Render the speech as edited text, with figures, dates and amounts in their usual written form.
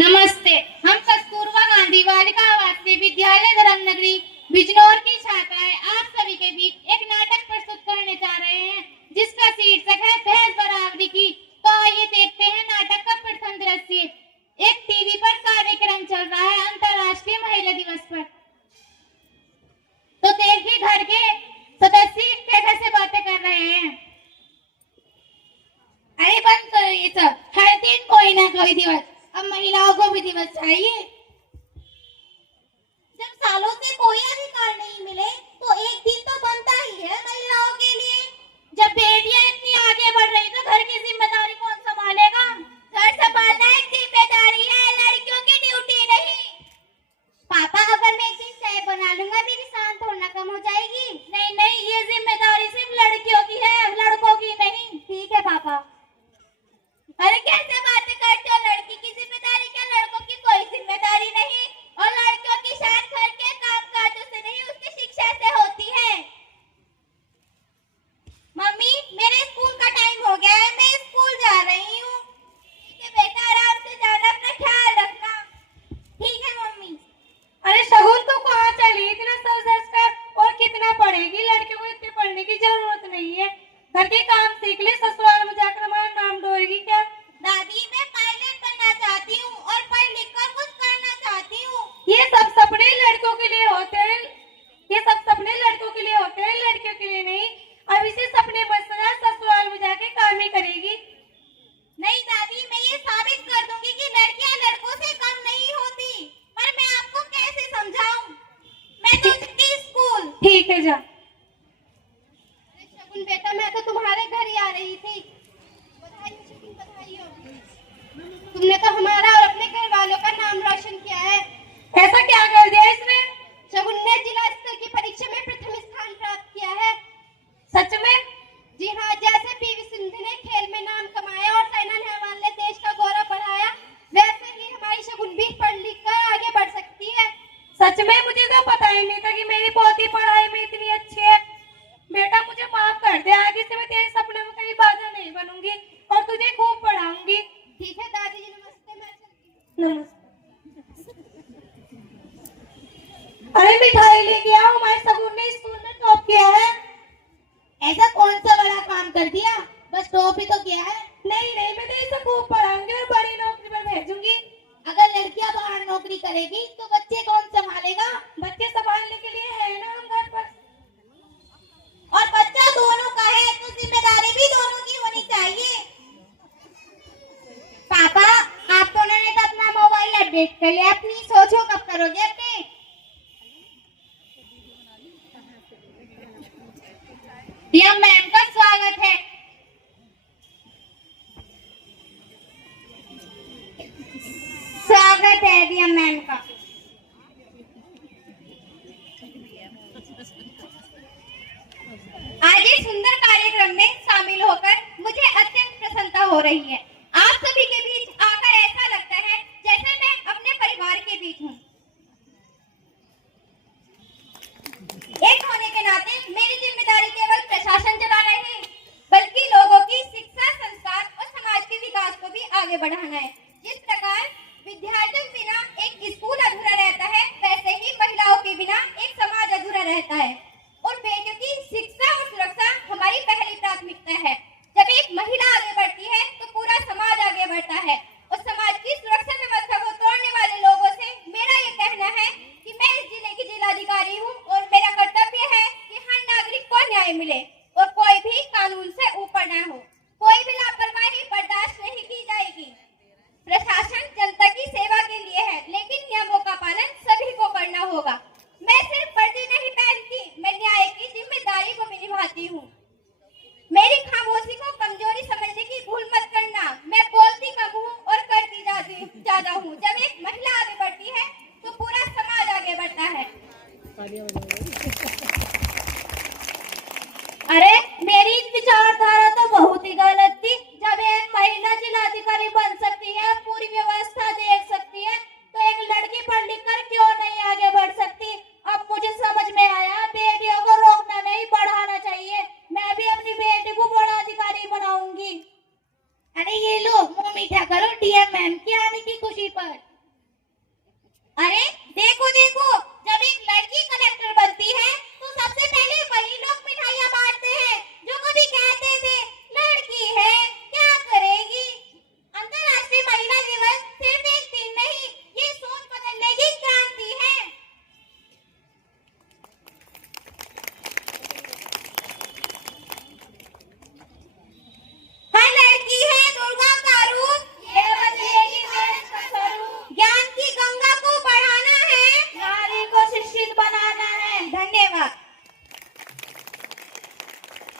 नमस्ते। हम कस्तूरबा गांधी बालिका आवासीय विद्यालय धर्मनगरी बिजनौर की छात्राएं आप सभी के बीच एक नाटक प्रस्तुत करने जा रहे हैं, जिसका शीर्षक है दहेज बराबरी की। तो आइए देखते हैं नाटक का प्रथम दृश्य। एक टीवी पर कार्यक्रम चल रहा है अंतर्राष्ट्रीय महिला दिवस पर। तो देखिए घर के सदस्य कैसे बातें कर रहे हैं। अरे बंद करो ये सब, हर दिन कोई ना कोई दिवस, अब महिलाओं को भी दिवस चाहिए। जब सालों से कोई अधिकार नहीं मिले तो एक दिन तो बनता ही है महिलाओं के लिए। जब बेटियां इतनी आगे बढ़ रही तो घर की जिम्मेदारी कौन संभालेगा? घर संभालना एक जिम्मेदारी है, लड़कियों की ड्यूटी नहीं। पापा, अगर मैं एक दिन चाय बना लूंगा मेरी शान थोड़ा ना कम हो जाएगी? नहीं नहीं, ये जिम्मेदारी सिर्फ लड़कियों की है, लड़कों की नहीं। ठीक है पापा। अरे कैसे बातें करते हो? लड़की की जिम्मेदारी क्या, लड़कों की कोई जिम्मेदारी नहीं। और लड़कियों की शान घर के काम काजों से नहीं, उसकी शिक्षा से होती है। मम्मी, मेरे स्कूल का टाइम हो गया है, मैं स्कूल जा रही हूँ। ठीक है बेटा, आराम से जाना, अपना ख्याल रखना। ठीक है मम्मी। अरे शगुन, तू कहाँ चली? इतना सज कर और कितना पढ़ेगी? लड़के को इतने पढ़ने की जरूरत नहीं है। घर के काम सीख ले, ससुराल में जाकर हमारा नाम ढोएगी क्या? दादी, मैं पायलट बनना चाहती हूँ और पढ़ लिख कर कुछ करना चाहती हूँ। ये सब सपने लड़कों के लिए होते हैं, ये सब सपने लड़कों के लिए होते हैं, लड़कियों के लिए नहीं। अब इसे सपने मत समझ, ससुराल में जाके काम ही करेगी। नहीं दादी, मैं ये साबित कर दूंगी कि लड़कियां लड़कों से कम नहीं होती। पर मैं आपको कैसे समझाऊं? मैं तो चली स्कूल। ठीक है, जा। शगुन बेटा, मैं तो तुम्हारे घर ही आ रही थी। बधाई हो शगुन, बधाई हो। तुमने तो हमारा और अपने घर वालों का नाम रोशन किया है। ऐसा क्या कर दिया इसने? शगुन ने जिला स्तर की परीक्षा में प्रथम स्थान प्राप्त किया है। सच में? जी हाँ, जैसे पीवी सिंधु ने खेल में नाम कमाया और साइना नेहवाल ने देश का गौरव बढ़ाया, वैसे ही हमारी शगुन भी पढ़ लिख कर आगे बढ़ सकती है। सच में? मुझे तो पता ही नहीं था कि मेरी पोती पढ़ाई में इतनी अच्छी है। बेटा मुझे माफ कर दे, आगे से मैं तेरे सपने में कहीं बाधा नहीं बनूंगी और तुझे खूब पढ़ाऊंगी। ठीक है दादी जी, नमस्ते, मैं चलती हूँ। नमस्ते। अरे मिठाई लेके आओ, हमारे शगुन ने स्कूल में टॉप किया है। ऐसा कौन सा बड़ा काम कर दिया? बस टॉप ही तो किया है। नहीं नहीं, मैं तो इसे खूब पढ़ाऊंगी और बड़ी नौकरी पर भेजूंगी। अगर लड़कियां बाहर नौकरी करेगी तो बच्चे कौन संभालेगा? बच्चे संभालने के लिए है ना हम घर पर। और बच्चा दोनों का है तो जिम्मेदारी भी दोनों की होनी चाहिए। पापा, आप दोनों ने तो अपना मोबाइल अपडेट कर लिया, अपनी सोचो कब करोगे अपडेट? यह मैम का स्वागत है। स्वागत है दिया मैम का। आज इस सुंदर कार्यक्रम में शामिल होकर मुझे अत्यंत प्रसन्नता हो रही है। आप सभी के बीच आकर ऐसा लगता है जैसे मैं अपने परिवार के बीच हूँ। एक होने के नाते मेरी जिम्मेदारी केवल प्रशासन चलाना नहीं, बल्कि लोगों की शिक्षा, संस्कार और समाज के विकास को भी आगे बढ़ाना है। जिस प्रकार विद्यार्थियों के बिना एक स्कूल अधूरा रहता है, वैसे ही महिलाओं के बिना एक समाज अधूरा रहता है। और बेटियों की शिक्षा और सुरक्षा हमारी पहली प्राथमिकता है। जब एक महिला आगे बढ़ती है तो पूरा समाज आगे बढ़ता है। और समाज की सुरक्षा व्यवस्था को तोड़ने वाले लोगों से मेरा ये कहना है कि मैं इस जिले की जिलाधिकारी हूँ और मेरा कर्तव्य है कि हर नागरिक को न्याय मिले और कोई भी कानून से ऊपर न हो। कोई भी लापरवाही बर्दाश्त नहीं की जाएगी। प्रशासन जनता की सेवा के लिए है, लेकिन नियमों का पालन सभी को करना होगा। मैं सिर्फ वर्दी नहीं पहनती, मैं न्याय की जिम्मेदारी को भी निभाती हूँ। मेरी खामोशी को कमजोरी समझने की भूल मत करना। मैं बोलती कम हूँ और करती ज्यादा हूँ। जब एक महिला आगे बढ़ती है तो पूरा समाज आगे बढ़ता है। अरे मेरी विचारधारा तो बहुत ही गलत थी। जब एक महिला जिलाधिकारी बन सकती है, पूरी व्यवस्था देख सकती है, तो एक लड़की पढ़ लिख कर क्यों नहीं आगे बढ़ सकती? अब मुझे समझ में आया, बेटियों को रोकना नहीं, बढ़ाना चाहिए। मैं भी अपनी बेटी को बड़ा अधिकारी बनाऊंगी। अरे ये लो, मुंह मीठा करो डीएम मैम की आने की खुशी पर। अरे देखो देखो, जब एक लड़की